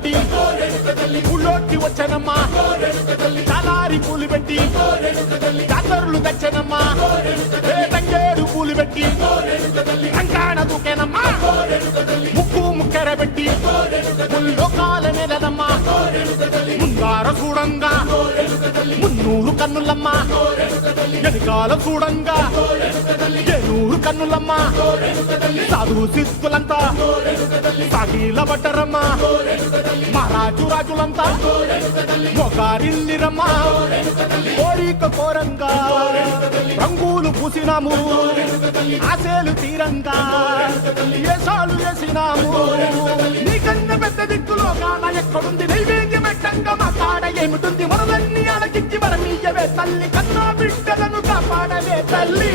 పెట్టి ఊళ్ళోకి వచ్చనమ్మా చాలారి పూలు పెట్టి జాతరులు తెచ్చనమ్మా తంగేడు పూలు పెట్టి కంకాణ దూకేనమ్మా ముక్కు ముక్కెర పెట్టి ముల్లోకాల నెలనమ్మా ముందార చూడంగా మున్నూరు కన్నులమ్మా వెనకాల చూడంగా ఏనూరు కన్నులమ్మా సాధు శిస్తులంతా సాగిల బట్టరమ్మా మహారాజు రాజులంతా మొగారిల్లిరమ్మా కోరిక కోరంగా రంగులు పూసినాము ఆశలు తీరంగా ఏసాలు వేసినాము నీకన్నా పెద్ద దిక్కులో కాన ఎక్కడుంది నైవేద్యం పెట్టంగా మా కాడ ఏమిటుంది మనలన్నీ అలకించి మరమీయవే తల్లి కన్నా బిడ్డలను కాపాడవే తల్లి